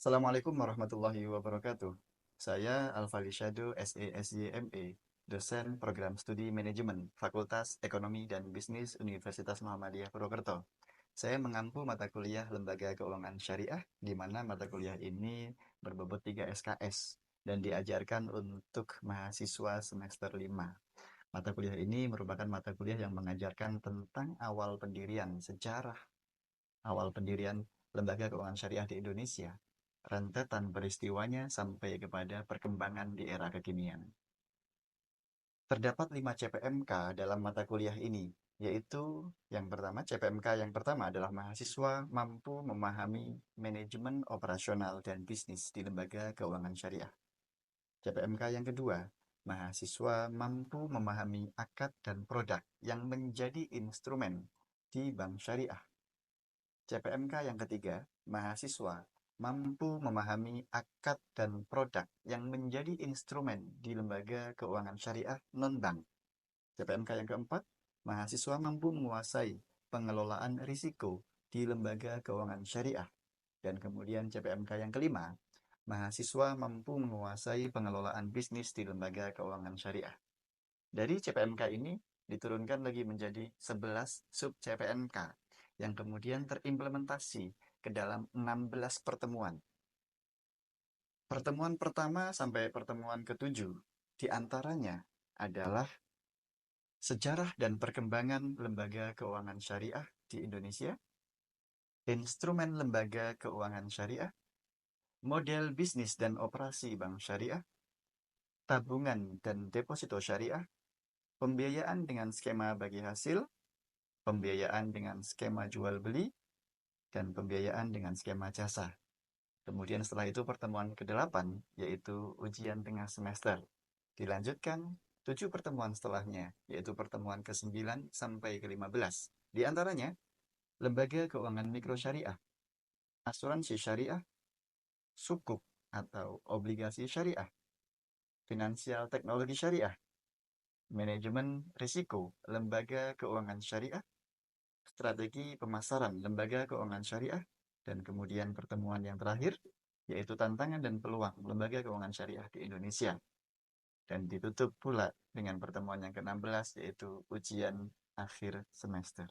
Assalamualaikum warahmatullahi wabarakatuh. Saya Alfali Syado, SESYME, dosen program studi manajemen Fakultas Ekonomi dan Bisnis Universitas Muhammadiyah Purwokerto. Saya mengampu mata kuliah Lembaga Keuangan Syariah, di mana mata kuliah ini berbobot 3 SKS dan diajarkan untuk mahasiswa semester 5. Mata kuliah ini merupakan mata kuliah yang mengajarkan tentang awal pendirian, sejarah awal pendirian Lembaga Keuangan Syariah di Indonesia, rentetan peristiwanya sampai kepada perkembangan di era kekinian. Terdapat 5 CPMK dalam mata kuliah ini, yaitu yang pertama, CPMK yang pertama adalah mahasiswa mampu memahami manajemen operasional dan bisnis di lembaga keuangan syariah. CPMK yang kedua, mahasiswa mampu memahami akad dan produk yang menjadi instrumen di bank syariah. CPMK yang ketiga, mahasiswa mampu memahami akad dan produk yang menjadi instrumen di lembaga keuangan syariah non-bank. CPMK yang keempat, mahasiswa mampu menguasai pengelolaan risiko di lembaga keuangan syariah. Dan kemudian CPMK yang kelima, mahasiswa mampu menguasai pengelolaan bisnis di lembaga keuangan syariah. Dari CPMK ini diturunkan lagi menjadi 11 sub CPMK yang kemudian terimplementasi ke dalam 16 pertemuan. Pertemuan pertama sampai pertemuan ketujuh diantaranya adalah sejarah dan perkembangan lembaga keuangan syariah di Indonesia, instrumen lembaga keuangan syariah, model bisnis dan operasi bank syariah, tabungan dan deposito syariah, pembiayaan dengan skema bagi hasil, pembiayaan dengan skema jual beli, dan pembiayaan dengan skema jasa. Kemudian setelah itu pertemuan ke-8, yaitu ujian tengah semester. Dilanjutkan 7 pertemuan setelahnya, yaitu pertemuan ke-9 sampai ke-15. Di antaranya, lembaga keuangan mikro syariah, asuransi syariah, sukuk atau obligasi syariah, finansial teknologi syariah, manajemen risiko lembaga keuangan syariah, strategi pemasaran lembaga keuangan syariah, dan kemudian pertemuan yang terakhir, yaitu tantangan dan peluang lembaga keuangan syariah di Indonesia. Dan ditutup pula dengan pertemuan yang ke-16, yaitu ujian akhir semester.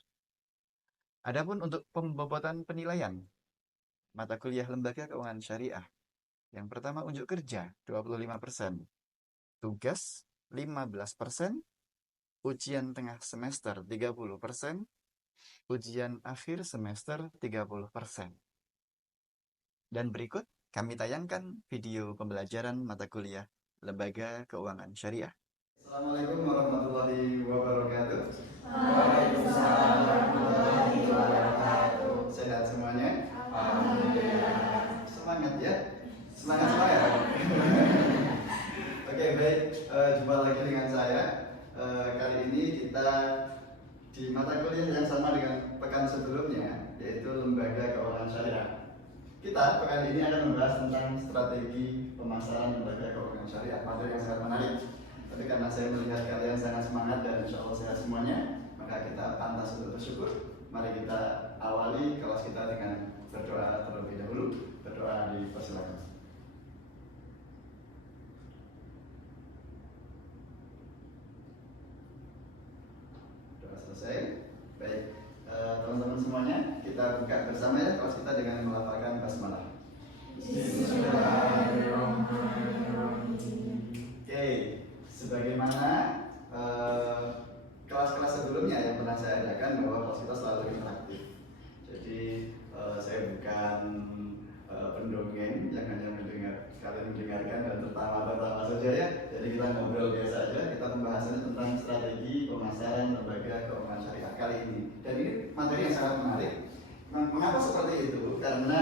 Adapun untuk pembobotan penilaian mata kuliah lembaga keuangan syariah, yang pertama unjuk kerja 25%, tugas 15%, ujian tengah semester 30%, ujian akhir semester 30%. Dan berikut kami tayangkan video pembelajaran mata kuliah Lembaga Keuangan Syariah. Assalamualaikum warahmatullahi wabarakatuh. Waalaikumsalam warahmatullahi wabarakatuh. Sehat semuanya? Alhamdulillah. Semangat ya? Semangat. Oke, baik. Jumpa lagi dengan saya. Kali ini kita di mata kuliah yang sama dengan pekan sebelumnya, yaitu Lembaga Keuangan Syariah. Kita pekan ini akan membahas tentang strategi pemasaran lembaga keuangan syariah, materi yang sangat menarik. Tapi karena saya melihat kalian sangat semangat dan insya Allah sehat semuanya, maka kita pantas untuk bersyukur. Mari kita awali kelas kita dengan berdoa terlebih dahulu. Berdoa dipersilakan. Doa selesai. Baik, teman-teman semuanya, kita buka bersama ya kelas kita dengan melafalkan basmalah. Oke, sebagaimana kelas-kelas sebelumnya yang pernah saya adakan, bahwa kelas kita selalu interaktif. Jadi saya bukan pendongeng yang hanya kalian mendengarkan dan tertawa-tertawa saja ya. Jadi kita ngobrol biasa aja. Kita pembahasannya tentang strategi pemasaran lembaga keuangan syariah kali ini. Dan ini materi yang sangat menarik. Mengapa seperti itu? Karena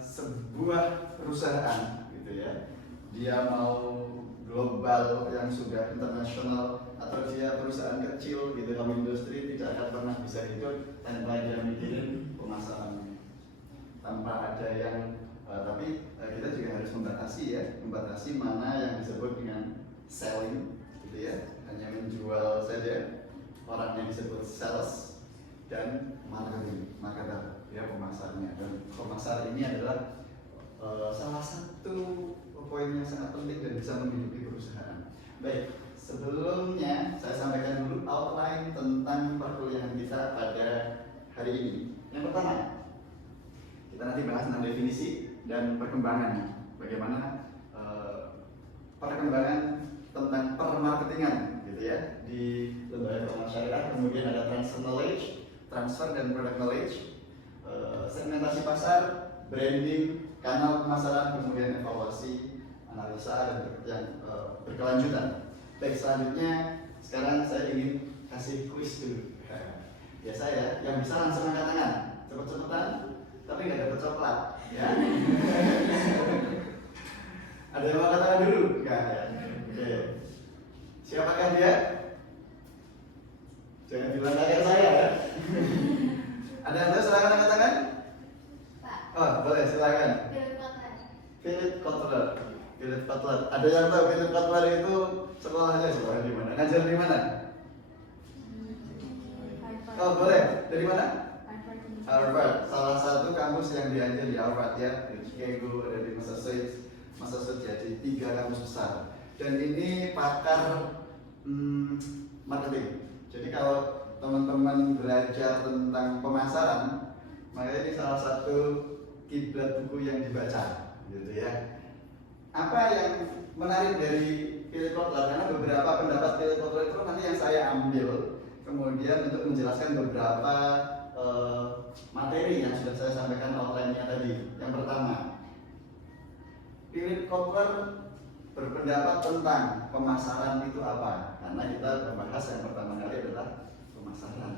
sebuah perusahaan gitu ya, dia mau global yang sudah internasional atau dia perusahaan kecil gitu dalam industri, tidak akan pernah bisa hidup tanpa dia mikirin pemasarannya, tanpa ada yang tapi kita juga harus membatasi mana yang disebut dengan selling gitu ya, hanya menjual saja, orang yang disebut sales, dan marketer ya, pemasarnya. Dan pemasar ini adalah salah satu poin yang sangat penting dan bisa menghidupi perusahaan. Baik, sebelumnya saya sampaikan dulu outline tentang perkuliahan kita pada hari ini. Yang pertama, kita nanti bahas tentang definisi dan perkembangan. Bagaimana perkembangan tentang permarketingan gitu ya di lembaga keuangan syariah. Kemudian ada transfer knowledge, transfer dan product knowledge, segmentasi pasar, branding, kanal pemasaran, kemudian evaluasi, analisa dan yang berkelanjutan. Baik, selanjutnya sekarang saya ingin kasih quiz dulu. Biasa ya, yang bisa langsung angkat tangan, cepet-cepetan, tapi nggak dapat coklat. Ya. Ada yang mau angkat tangan dulu? Nggak ya? Oke. Siapakah dia? Jangan bilang kayak saya ya. Ada yang tahu, silakan angkat tangan. Oh, boleh, silakan. Philip Kotler. Philip Kotler. Ada yang tahu Philip Kotler itu sekolahnya sekolah di mana? Ngajar di mana? Oh, boleh. Dari mana? Harvard. Salah satu kampus yang diajar di Harvard ya, di Chicago, ada di Massachusetts, jadi 3 kampus besar. Dan ini pakar marketing. Jadi kalau teman-teman belajar tentang pemasaran, maka ini salah satu kiblat buku yang dibaca, gitu ya. Apa yang menarik dari Philip Kotler? Karena beberapa pendapat Philip Kotler itu nanti yang saya ambil, kemudian untuk menjelaskan beberapa materi yang sudah saya sampaikan outline-nya tadi. Yang pertama, Philip Kotler berpendapat tentang pemasaran itu apa? Karena kita membahas yang pertama kali adalah pemasaran.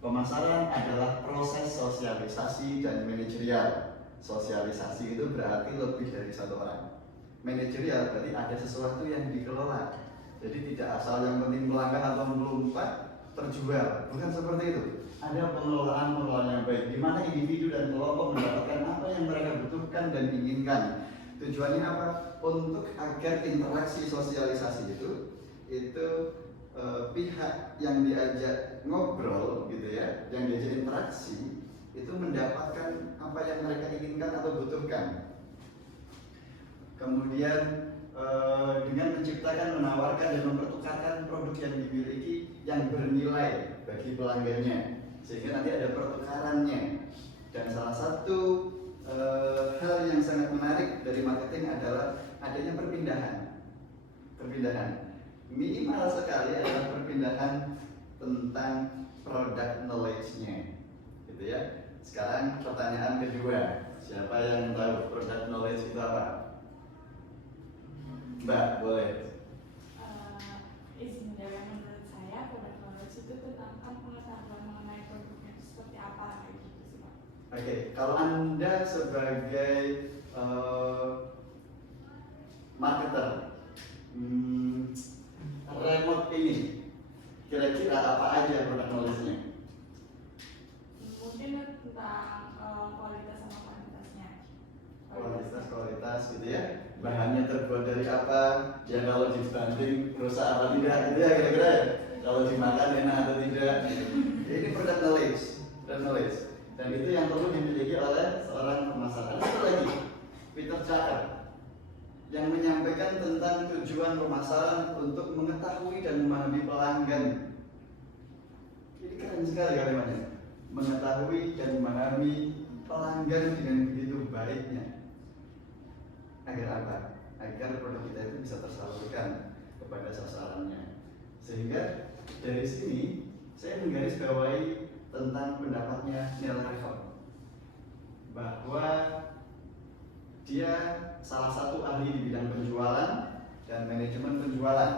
Pemasaran adalah proses sosialisasi dan manajerial. Sosialisasi itu berarti lebih dari 1 orang. Manajerial berarti ada sesuatu yang dikelola. Jadi tidak asal yang penting melangkah atau melompat terjual. Bukan seperti itu. Ada pengelolaan yang baik, di mana individu dan kelompok mendapatkan apa yang mereka butuhkan dan inginkan. Tujuannya apa? Untuk agar interaksi sosialisasi itu pihak yang diajak ngobrol gitu ya, yang diajak interaksi itu mendapatkan apa yang mereka inginkan atau butuhkan. Kemudian dengan menciptakan, menawarkan dan mempertukarkan produk yang dimiliki yang bernilai bagi pelanggannya, sehingga nanti ada pertukarannya. Dan salah satu hal yang sangat menarik dari marketing adalah adanya perpindahan. Minimal sekali adalah perpindahan tentang product knowledge-nya, gitu ya. Sekarang pertanyaan kedua, siapa yang tahu product knowledge itu apa? Mbak, boleh. Menurut saya product knowledge itu tentang pengetahuan mengenai produknya itu seperti apa, kayak gitu sih Pak. Oke, kalau Anda sebagai marketer, remote ini kira-kira apa aja product knowledge-nya? Mungkin tentang kualitas sama kuantitasnya. Kualitas gitu ya. Bahannya terbuat dari apa? Ya kalau dibanding rusak apa tidak gitu ya kira-kira ya. Kalau dimakan enak atau tidak. Ini product knowledge. Dan itu yang perlu dimiliki oleh seorang pemasaran. Satu lagi, Peter Drucker yang menyampaikan tentang tujuan pemasaran untuk mengetahui dan memahami pelanggan. Ini keren sekali kalimatnya. Mengetahui dan memahami pelanggan dengan begitu baiknya. Agar apa? Agar produk kita itu bisa tersalurkan kepada sasarannya. Sehingga dari sini saya menggarisbawahi tentang pendapatnya Neil Raven, bahwa dia salah satu ahli di bidang penjualan dan manajemen penjualan,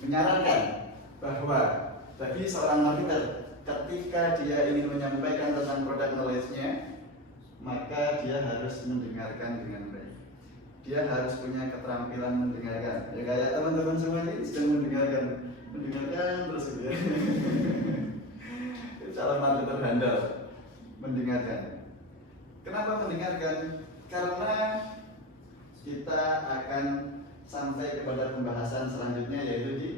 menyarankan bahwa bagi seorang marketer ketika dia ingin menyampaikan tentang product knowledge-nya, maka dia harus mendengarkan dengan baik. Dia harus punya keterampilan mendengarkan. Ya kayak teman-teman semua ini sedang mendengarkan terus gitu ya. Calon marketer handal mendengarkan. Kenapa mendengarkan? Karena kita akan sampai kepada pembahasan selanjutnya, yaitu di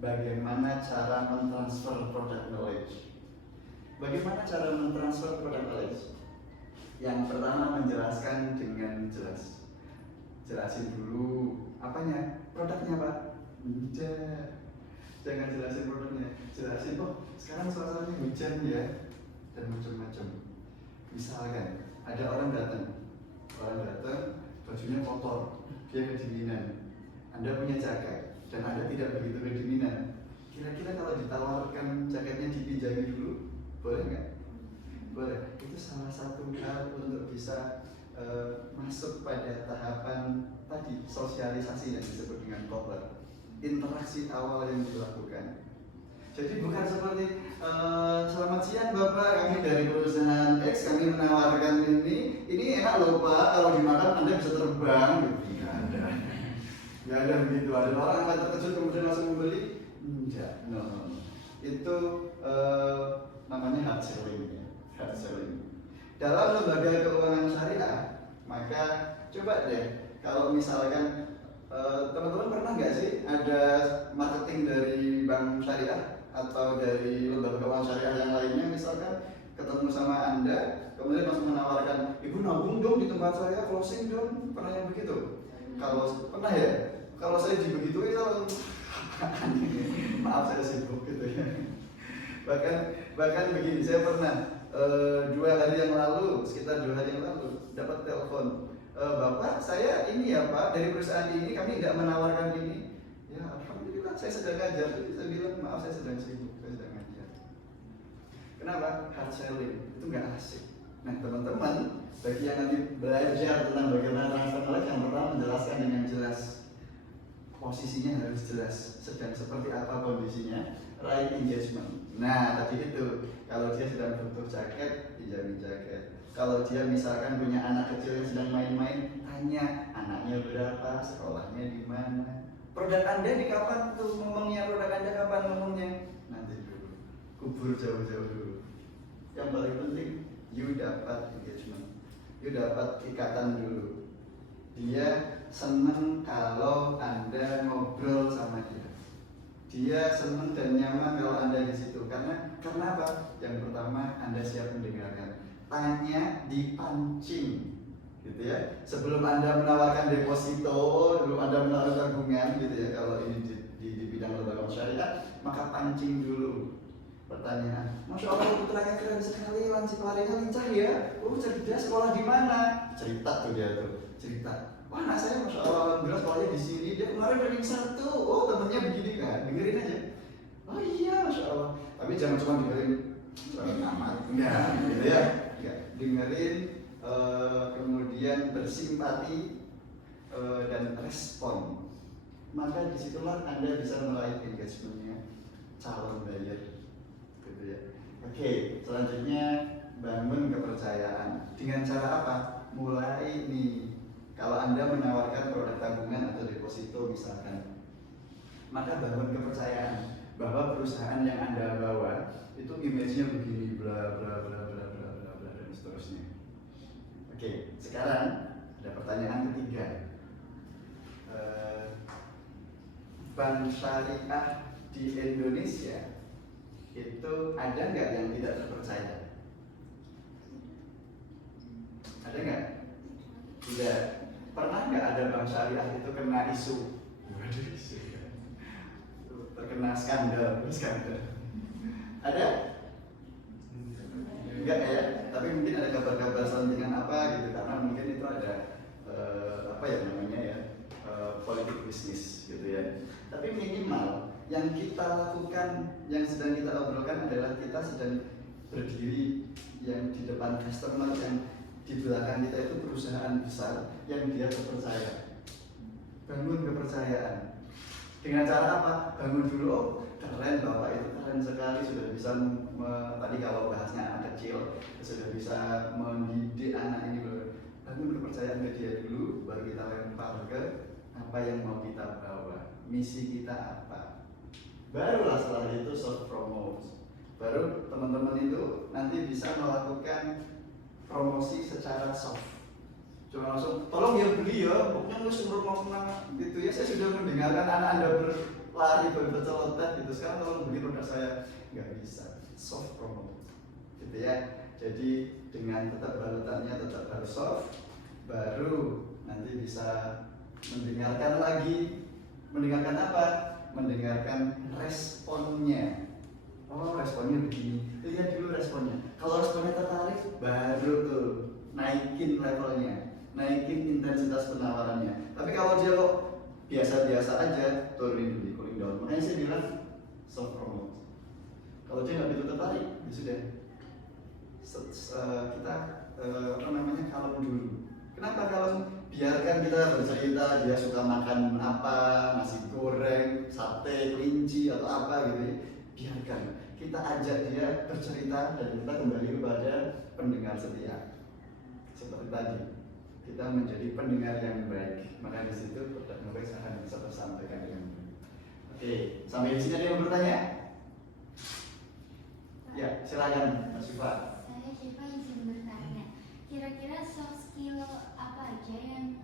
bagaimana cara mentransfer product knowledge. Bagaimana cara mentransfer product knowledge? Yang pertama, menjelaskan dengan jelas. Jelasin dulu apanya, produknya Pak. Udah, jangan jelasin produknya, jelasin oh sekarang suasananya hujan ya dan macam-macam. Misalkan ada orang datang bajunya kotor, dia kedinginan, Anda punya jaket dan Anda tidak begitu kedinginan, kira-kira kalau ditawarkan jaketnya dipinjami dulu, boleh nggak? Boleh. Itu salah satu hal untuk bisa masuk pada tahapan tadi, sosialisasi yang disebut dengan koper, interaksi awal yang dilakukan. Jadi bukan seperti selamat siang Bapak, kami dari perusahaan X, kami menawarkan ini enak loh Pak, kalau dimakan Anda bisa terbang. Nggak ada begitu. Ada orang akan terkejut kemudian langsung membeli? Enggak, no. Itu namanya hard selling ya. Hard selling. Dalam lembaga keuangan syariah, maka coba deh kalau misalkan teman-teman pernah nggak sih ada marketing dari bank syariah atau dari lembaga keuangan syariah yang lainnya, misalkan ketemu sama Anda kemudian langsung menawarkan, ibu nabung dong di tempat saya, closing dong, pernah yang begitu? Kalau pernah ya, kalau saya dibegituin kalau maaf saya sibuk gitu ya. bahkan begini, saya pernah 2 hari yang lalu, sekitar 2 hari yang lalu dapat telepon, Bapak saya ini ya Pak, dari perusahaan ini kami tidak menawarkan ini. Ya alhamdulillah, saya sedang ngajar. Saya bilang maaf saya sedang sibuk, saya sedang ngajar. Kenapa? Hard selling itu nggak asik. Nah teman-teman, bagi yang nanti belajar tentang bagaimana transfer knowledge, yang pertama menjelaskan dengan jelas, posisinya harus jelas, sedang seperti apa kondisinya, right engagement. Nah tadi itu, kalau dia sedang butuh jaket, pinjamin jaket. Kalau dia misalkan punya anak kecil yang sedang main-main, tanya anaknya berapa, sekolahnya di mana. Produk Anda di kapan tuh ngomongnya, produk Anda kapan ngomongnya? Nanti dulu, kubur jauh-jauh dulu. Yang paling penting, you dapat engagement, you dapat ikatan dulu. Dia senang kalau Anda ngobrol sama dia. Dia senang dan nyaman kalau Anda di situ. Karena apa? Yang pertama, Anda siap mendengarkan. Tanya, dipancing, gitu ya. Sebelum Anda menawarkan deposito, sebelum Anda menawarkan tabungan, gitu ya. Kalau ini di bidang lembaga syariah, maka pancing dulu pertanyaan. Masya Allah, putranya keren sekali, larinya lincah ya. Oh, cerdas, sekolah di mana? Cerita tuh dia tuh, cerita. Wah, anak saya Masya Allah, alhamdulillah sekolahnya di sini. Dia kemarin ranking 1. Oh, temennya begini kan? Dengerin aja. Oh iya, Masya Allah. Tapi jangan cuma dengerin amat, enggak, gitu ya. Enggak, dengerin, kemudian bersimpati dan respon. Maka disitulah Anda bisa meraih engagementnya calon buyer. Gitu ya. Oke, selanjutnya bangun kepercayaan. Dengan cara apa? Mulai nih, kalau Anda menawarkan produk tabungan atau deposito misalkan, maka bangun kepercayaan bahwa perusahaan yang Anda bawa itu image-nya begini, bla bla bla bla bla bla bla dan seterusnya. Oke, sekarang ada pertanyaan ketiga. Bank syariah di Indonesia itu ada nggak yang tidak terpercaya? Ada nggak? Tidak. Pernah nggak ada bank syariah itu kena isu? Terkena skandal. Ada? Enggak ya? Tapi mungkin ada kabar-kabar selentingan apa gitu, karena mungkin itu ada apa ya namanya ya, politik bisnis gitu ya. Tapi minimal yang kita lakukan, yang sedang kita obrolkan adalah kita sedang berdiri yang di depan customer, yang di belakang kita itu perusahaan besar yang dia terpercaya. Bangun kepercayaan. Dengan cara apa? Bangun dulu, oh keren Bapak itu keren sekali, sudah bisa tadi kalau bahasnya anak kecil, sudah bisa mendidik anak ini. Bangun kepercayaan ke dia dulu, baru kita lempar ke apa yang mau kita bawa, misi kita apa. Barulah setelah itu soft promote. Baru teman-teman itu nanti bisa melakukan promosi secara soft. Cuma langsung, tolong ya beli ya, pokoknya lu sumber mau menang gitu ya. Saya sudah mendengarkan anak Anda berlari, berceloteh gitu. Sekarang tolong beli produk saya. Nggak bisa, soft promote gitu ya. Jadi dengan tetap balutannya tetap harus soft, baru nanti bisa mendengarkan lagi. Mendengarkan apa? Mendengarkan responnya. Oh, responnya begini. Lihat dulu responnya. Kalau responnya tertarik, baru tuh naikin levelnya, naikin intensitas penawarannya. Tapi kalau dia kok biasa-biasa aja, turunin dulu, cooling down. Makanya saya bilang soft promote. Kalau dia nggak begitu tertarik, ya sudah. Kita kalem dulu. Kenapa kalem? Biarkan kita bercerita, dia suka makan apa, nasi goreng, sate, kelinci atau apa gitu ya. Biarkan, kita ajak dia bercerita dan kita kembali kepada pendengar setia. Seperti tadi, kita menjadi pendengar yang baik, maka di situ produk Novex akan bisa tersampaikan dengan baik. Oke, sampai di sini ada yang bertanya? Ya, silakan Mas Syifa. Saya Syifa izin bertanya, kira-kira soft skill apa aja yang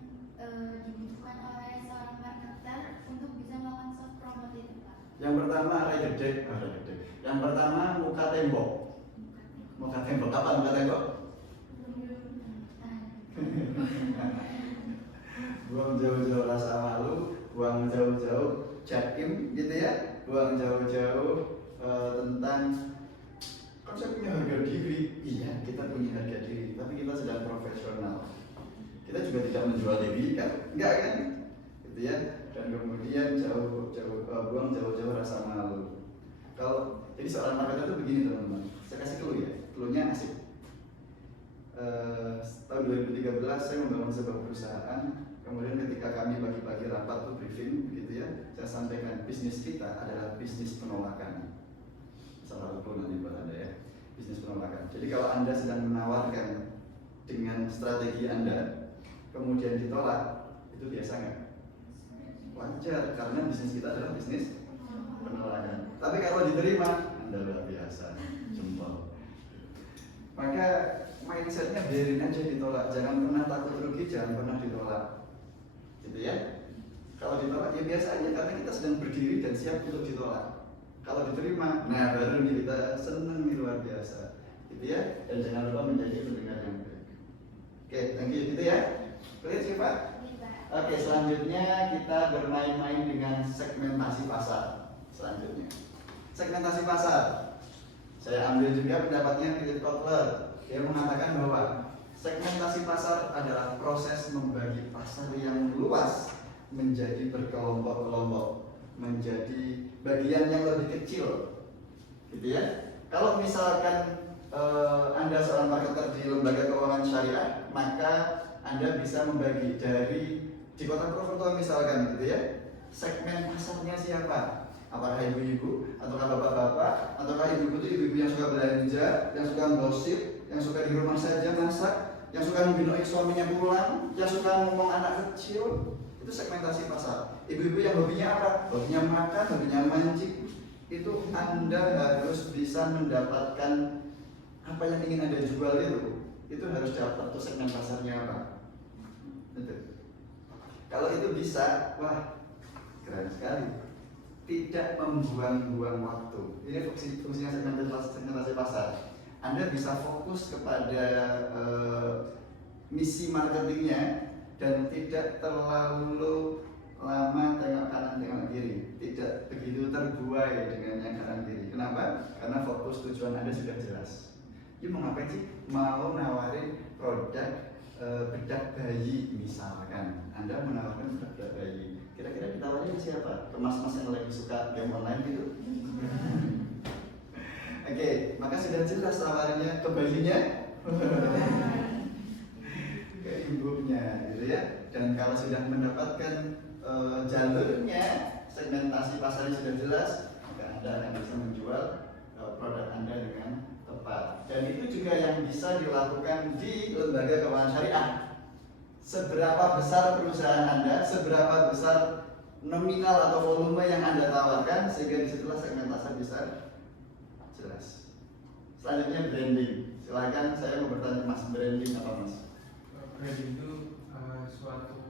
dibutuhkan oleh seorang marketer untuk bisa melakukan soft promote itu, Pak? Yang pertama gede. Yang pertama muka tembok. Muka tembok apa muka tembok? Buang jauh-jauh rasa malu, buang jauh-jauh jakim gitu ya, buang jauh-jauh tentang kan saya punya harga diri. Iya, kita punya harga diri, tapi kita sedang profesional. Kita juga tidak menjual diri kan, enggak kan? Gitu ya. Dan kemudian buang jauh-jauh rasa malu. Kalau jadi seorang marketer itu begini teman-teman. Saya kasih clue ya, clue-nya asik. Tahun 2013 saya membangun sebuah perusahaan. Kemudian ketika kami pagi-pagi rapat tuh briefing gitu ya, saya sampaikan bisnis kita adalah bisnis penolakan. Salah satu nanti buat Anda ya, bisnis penolakan. Jadi kalau Anda sedang menawarkan dengan strategi Anda, kemudian ditolak, itu biasa nggak? Wajar, karena bisnis kita adalah bisnis penolakan. Tapi kalau diterima, Anda luar biasa, jempol. Maka mindsetnya biarin aja ditolak, jangan pernah takut rugi, jangan pernah ditolak, gitu ya. Kalau ditolak ya biasa aja, karena kita sedang berdiri dan siap untuk ditolak. Kalau diterima, nah baru kita senang nih luar biasa, gitu ya. Dan jangan lupa menjadi pendengar yang baik. Oke, thank you gitu ya. Clear sih Pak? Oke, selanjutnya kita bermain-main dengan segmentasi pasar. Selanjutnya, segmentasi pasar. Saya ambil juga pendapatnya Philip Kotler. Dia mengatakan bahwa segmentasi pasar adalah proses membagi pasar yang luas menjadi berkelompok-kelompok, menjadi bagian yang lebih kecil, gitu ya. Kalau misalkan Anda seorang marketer di lembaga keuangan syariah, maka Anda bisa membagi di Kota Purwokerto misalkan, gitu ya. Segmen pasarnya siapa? Apakah ibu-ibu, ataukah bapak-bapak, ataukah ibu-ibu itu ibu-ibu yang suka belanja, yang suka gosip, yang suka di rumah saja masak, yang suka membinoi suaminya pulang, yang suka ngomong anak kecil. Itu segmentasi pasar. Ibu-ibu yang hobinya apa? Hobinya makan, hobinya mancing. Itu Anda harus bisa mendapatkan apa yang ingin Anda jual itu harus dapat tuh segmen pasarnya apa. Itu. Kalau itu bisa, wah keren sekali. Tidak membuang-buang waktu. Ini fungsinya segmentasi pasar. Anda bisa fokus kepada misi marketingnya dan tidak terlalu lama tengok kanan tengok kiri, tidak begitu terbuai dengan yang kanan kiri. Kenapa? Karena fokus tujuan Anda sudah jelas. Ini mau ngapain sih? Mau nawarin produk bedak bayi misalkan. Anda menawarkan bedak bayi. Kira-kira ditawarin ke siapa? Ke mas-mas yang lagi suka game online gitu? Oke, maka sudah jelas tawarannya ke bayinya, ke ibunya, gitu ya. Dan kalau sudah mendapatkan jalurnya, segmentasi pasarnya sudah jelas, maka Anda akan bisa menjual produk Anda dengan tepat. Dan itu juga yang bisa dilakukan di lembaga keuangan syariah. Seberapa besar perusahaan Anda, seberapa besar nominal atau volume yang Anda tawarkan, sehingga disitulah segmentasi bisa jelas. Selanjutnya branding. Silakan, saya mau bertanya Mas, branding apa Mas? Branding itu suatu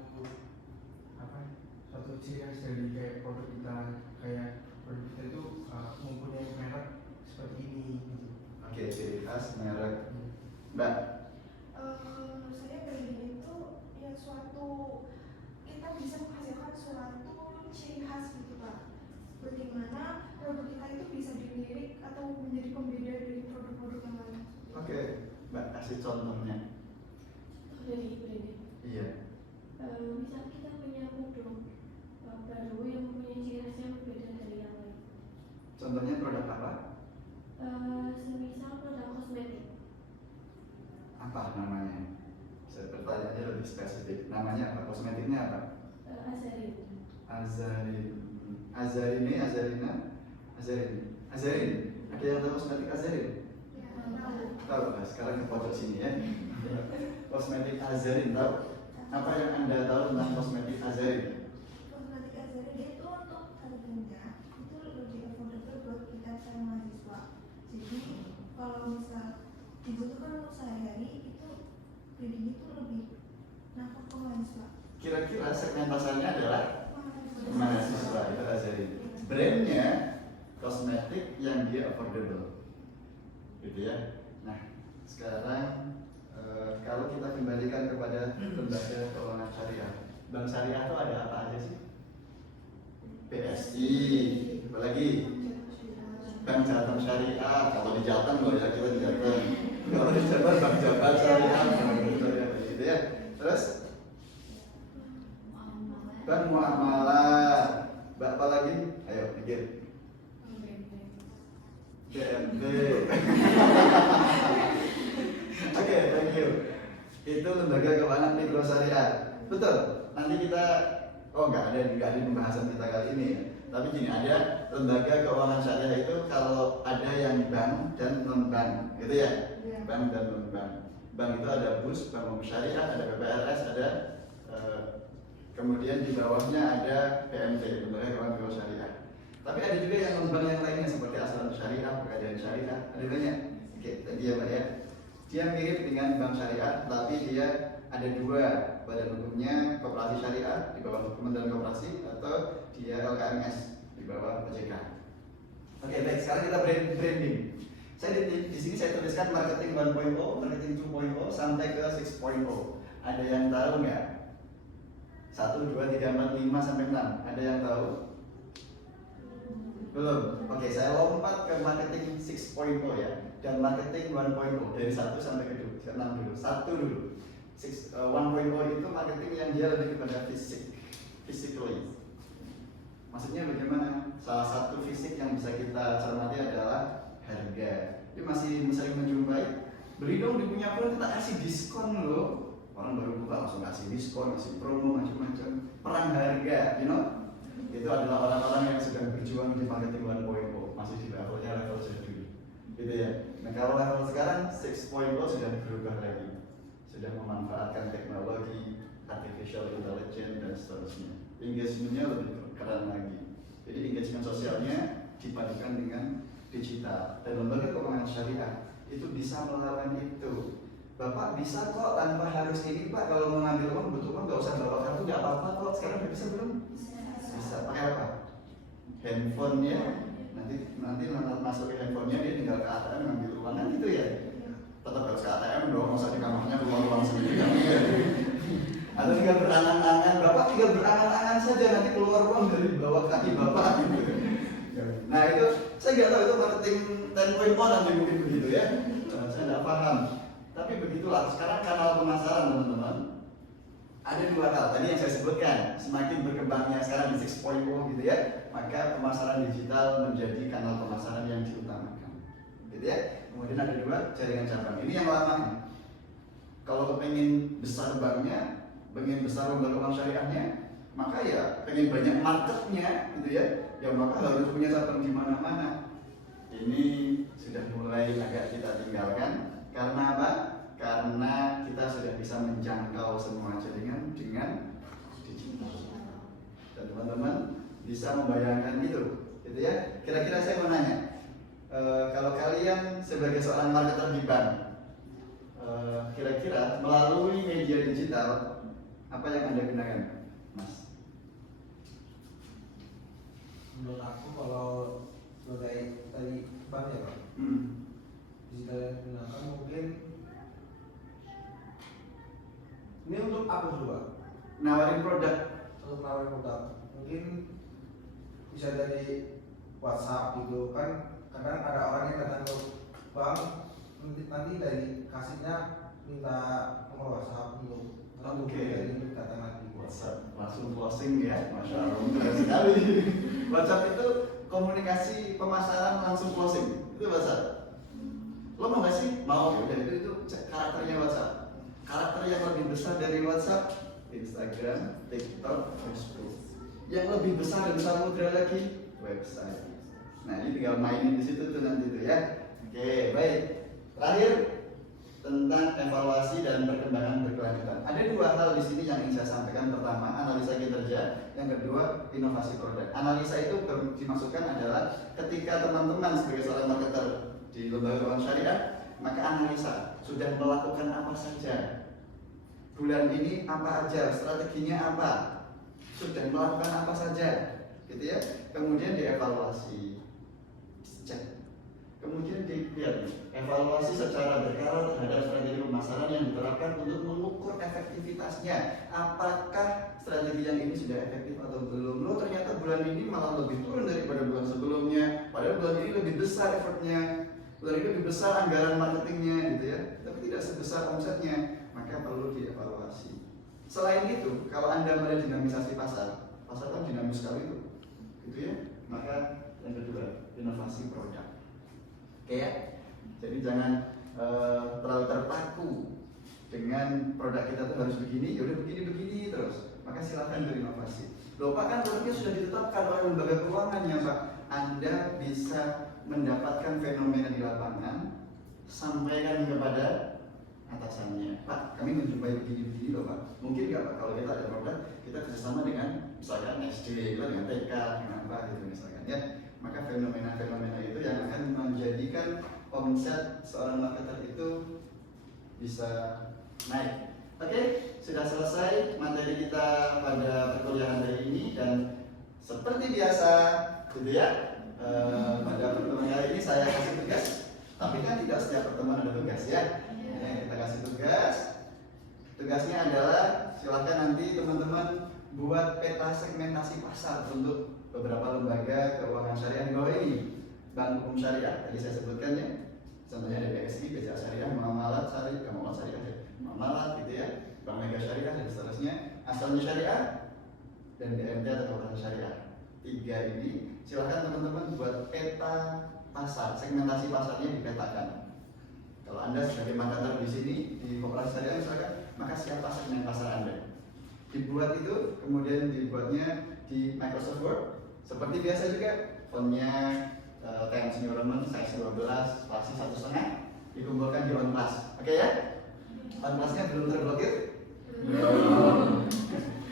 ciri khas dari kayak produk kita, itu mempunyai merek seperti ini gitu. Oke, ciri khas merek Mbak. Menurut saya branding itu ya suatu kita bisa menghasilkan suatu ciri khas gitu Pak. Bagaimana produk kita itu bisa dilirik atau menjadi pembeda dari produk-produk yang lain. Oke, Mbak kasih contohnya. Dari branding. Iya. Misal kita punya produk baru yang mempunyai ciri khas yang berbeda dari yang lain. Contohnya produk apa? Semisal produk kosmetik. Apa namanya? Saya pertanyaannya lebih spesifik. Namanya apa? Kosmetiknya apa? Azarin. Azarin. Azarin ini, Azarina, Azarin. Azarin. Ada yang tahu kosmetik Azarin? Ya, Tahu. Nah, sekarang ke pojok sini ya. Kosmetik Azarin tahu? Apa yang Anda tahu tentang kosmetik Azarin? kosmetik Azari itu untuk harganya itu lebih affordable buat kita para mahasiswa. Jadi kalau misal dibutuhkan untuk sehari-hari itu branding itu lebih nangkep ke mahasiswa. Kira-kira segmentasinya adalah mahasiswa, itu Azarin. Brandnya kosmetik yang dia affordable, gitu ya. Nah, sekarang kalau kita kembalikan kepada lembaga keuangan syariah, bank syariah itu ada apa aja sih? BSI, apa lagi? Bank Jateng Syariah. Kalau di Jateng loh ya, kita di Jateng. Kalau di Jateng Bank Jabar Syariah, gitu ya. Terus Bank Muamalah, apa lagi? Ayo pikir. BMT. Oke, thank you. Itu lembaga keuangan mikro syariah. Betul. Nanti kita nggak ada di pembahasan kita kali ini ya. Tapi gini, ada lembaga keuangan syariah itu kalau ada yang bank dan non bank, gitu ya. Bank dan non bank. Bank itu ada BUS, Bank Umum Syariah, ada PPRS, ada kemudian di bawahnya ada PMT, lembaga keuangan mikro syariah. Tapi ada juga yang non bank yang lainnya seperti Asuransi Syariah, Pegadaian Syariah, ada banyak. Oke, tadi ya Pak ya. Dia mirip dengan bank syariah, tapi dia ada dua badan hukumnya, Koperasi Syariah di bawah Kementerian Koperasi atau dia LKMS di bawah OJK. Oke, baik. Sekarang kita branding. Saya di sini saya tuliskan marketing 1.0, marketing 2.0 sampai ke 6.0. Ada yang tahu nggak? 1, 2, 3, 4, 5 sampai 6. Ada yang tahu? Belum. Oke, saya lompat ke marketing 6.0 ya. Dan marketing 1.0 dari 1 sampai ke 6 dulu. 1 dulu. 1.0 itu marketing yang dia lebih kepada physically. Maksudnya bagaimana? Salah satu fisik yang bisa kita cermati adalah harga. Dia masih sering menjumpai, beli dong di punya Pro, kita kasih diskon loh. Orang baru buka langsung kasih diskon, kasih promo macam-macam. Perang harga, you know? Itu adalah orang-orang yang sedang berjuang di marketing 1.0, masih di level jadul, gitu ya. Nah kalau level sekarang 6.0 sudah berubah lagi, sudah memanfaatkan teknologi, artificial intelligence dan seterusnya. Engagementnya lebih keren lagi. Jadi engagement sosialnya dipadukan dengan digital dan lembaga keuangan syariah itu bisa melawan itu. Bapak bisa kok tanpa harus ini Pak, kalau mau ngambil uang butuh uang nggak usah bawa kartu, nggak apa-apa kok. Sekarang udah bisa belum? Bisa. Pakai apa? Handphonenya. Nanti masuk ke handphonenya, dia tinggal ke ATM ngambil uang kan gitu ya. Tetap harus ke ATM dong, masa di kamarnya keluar uang sendiri kan? Atau tinggal berangan-angan, Bapak tinggal berangan-angan saja nanti keluar uang dari bawah kaki Bapak gitu. Nah itu saya nggak tahu itu marketing 10.0 nanti mungkin begitu ya. Saya nggak paham. Tapi begitulah, sekarang kanal pemasaran teman-teman ada dua hal tadi yang saya sebutkan. Semakin berkembangnya sekarang di 6.0 gitu ya, maka pemasaran digital menjadi kanal pemasaran yang diutamakan, gitu ya. Kemudian ada dua jaringan cabang. Ini yang lama. Kalau kepengen besar banknya, pengen besar lembaga keuangan syariahnya, maka ya pengen banyak marketnya, gitu ya. Ya maka harus punya cabang di mana-mana. Ini sudah mulai agak kita tinggalkan. Karena apa? Karena kita sudah bisa menjangkau semua jaringan dengan digital. Dan teman-teman bisa membayangkan itu, gitu ya. Kira-kira saya mau nanya, kalau kalian sebagai seorang marketer di bank, kira-kira melalui media digital apa yang Anda gunakan, Mas? Menurut aku kalau sebagai tadi bank ya Pak, digital yang digunakan mungkin Ini untuk apa coba? Nawarin produk. Untuk menawarkan produk. Mungkin bisa dari WhatsApp gitu kan. Kadang ada orang yang datang ke bank nanti dari kasihnya minta nomor WhatsApp untuk Oke. dari datang lagi. WhatsApp langsung closing ya, Masya Allah, keren sekali. WhatsApp itu komunikasi pemasaran langsung closing, itu WhatsApp. Lo mau nggak sih? Mau. Ya udah, itu karakternya WhatsApp. Karakter yang lebih besar dari WhatsApp, Instagram, TikTok, Facebook. Yang lebih besar dan samudra lagi, website. Nah ini tinggal mainin di situ tuh nanti tuh ya. Oke, baik. Terakhir tentang evaluasi dan perkembangan berkelanjutan. Ada dua hal di sini yang ingin saya sampaikan. Pertama, analisa kinerja. Yang kedua, inovasi produk. Analisa itu dimaksudkan adalah ketika teman-teman sebagai seorang marketer di lembaga keuangan syariah, maka analisa sudah melakukan apa saja. Bulan ini apa aja, strateginya apa, sudah melakukan apa saja, gitu ya. Kemudian dievaluasi, cek. Kemudian dilihat evaluasi secara berkala terhadap strategi pemasaran yang diterapkan untuk mengukur efektivitasnya. Apakah strategi yang ini sudah efektif atau belum? Lo ternyata bulan ini malah lebih turun daripada bulan sebelumnya. Padahal bulan ini lebih besar effortnya, bulan ini lebih besar anggaran marketingnya, gitu ya. Tapi tidak sebesar omsetnya. Maka perlu dievaluasi. Selain itu, kalau Anda melihat dinamisasi pasar kan dinamis sekali itu, gitu ya. Maka yang kedua, inovasi produk. Oke ya, jadi jangan terlalu terpaku dengan produk kita tuh harus begini, yaudah begini terus. Maka silahkan berinovasi. Loh Pak, kan produknya sudah ditetapkan oleh lembaga keuangan ya Pak. Anda bisa mendapatkan fenomena di lapangan, sampaikan kepada atasannya. Pak, kami menjumpai begini loh Pak. Mungkin nggak Pak kalau kita ada produk, kita kerjasama dengan misalkan SD, kita dengan TK, dengan apa gitu misalkan ya. Maka fenomena-fenomena itu yang akan menjadikan omset seorang marketer itu bisa naik. Oke, sudah selesai materi kita pada perkuliahan hari ini dan seperti biasa, gitu ya. Pada pertemuan kali ini saya kasih tugas, tapi kan tidak setiap pertemuan ada tugas ya. Kita kasih tugas. Tugasnya adalah silahkan nanti teman-teman buat peta segmentasi pasar untuk beberapa lembaga keuangan syariah di bawah ini. Bank Hukum Syariah tadi saya sebutkan ya. Contohnya ada BSI, BCA Syariah, Muamalat Syariah, Muamalat Syariah, Muamalat gitu ya. Bank Mega Syariah dan seterusnya. Asalnya Syariah dan BMT atau Koperasi Syariah. Tiga ini silahkan teman-teman buat peta pasar, segmentasi pasarnya dipetakan. Kalau Anda sebagai marketer di sini di Koperasi Syariah misalkan, maka siapa segmen pasar Anda? Dibuat itu, kemudian dibuatnya di Microsoft Word. Seperti biasa juga, fontnya Times New Roman size 12, spasi 1,5, dikumpulkan di OnPlus. Oke ya? OnPlusnya belum terblokir? Belum.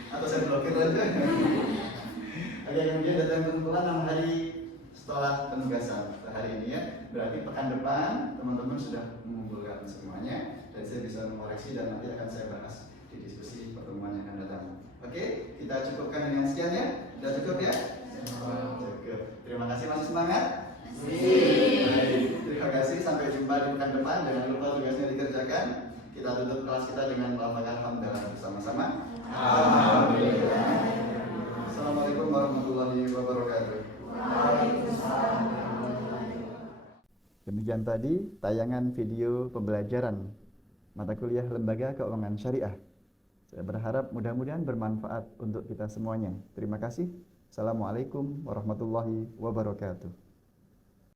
Atau saya blokir aja? Oke, kemudian data pengumpulan 6 hari setelah penugasan hari ini ya. Berarti pekan depan teman-teman sudah mengumpulkan semuanya dan saya bisa mengoreksi dan nanti akan saya bahas di diskusi pertemuan yang akan datang. Oke, kita cukupkan dengan sekian ya. Sudah cukup ya? Cukup. Terima kasih, masih semangat? Baik. Terima kasih, sampai jumpa di pekan depan. Jangan lupa tugasnya dikerjakan. Kita tutup kelas kita dengan melafalkan hamdalah bersama-sama. Alhamdulillah. Assalamualaikum warahmatullahi wabarakatuh. Demikian tadi tayangan video pembelajaran mata kuliah Lembaga Keuangan Syariah. Saya berharap mudah-mudahan bermanfaat untuk kita semuanya. Terima kasih. Assalamualaikum warahmatullahi wabarakatuh.